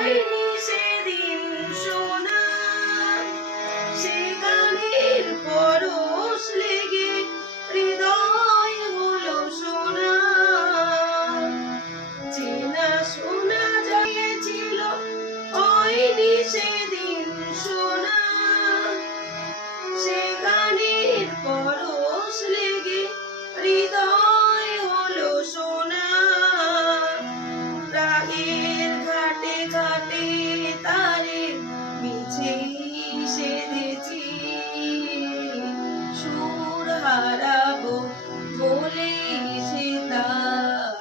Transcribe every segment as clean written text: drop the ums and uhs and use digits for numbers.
হয়নি সেদিন সোনা, সে গানের পরশ লেগে হৃদয় হলো সোনা। চেনা শোনা যাইছিল হয়নি সেদিন সোনা, সে গানের পরশ লেগে হৃদয় হলো সোনা। রাগের ঘাটে ঘাটে তারে মিছেই সেধেছি, সুর হারাবো বলে সে তার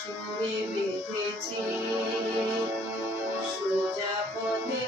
সুরে বেঁধেছি। সোজা পথে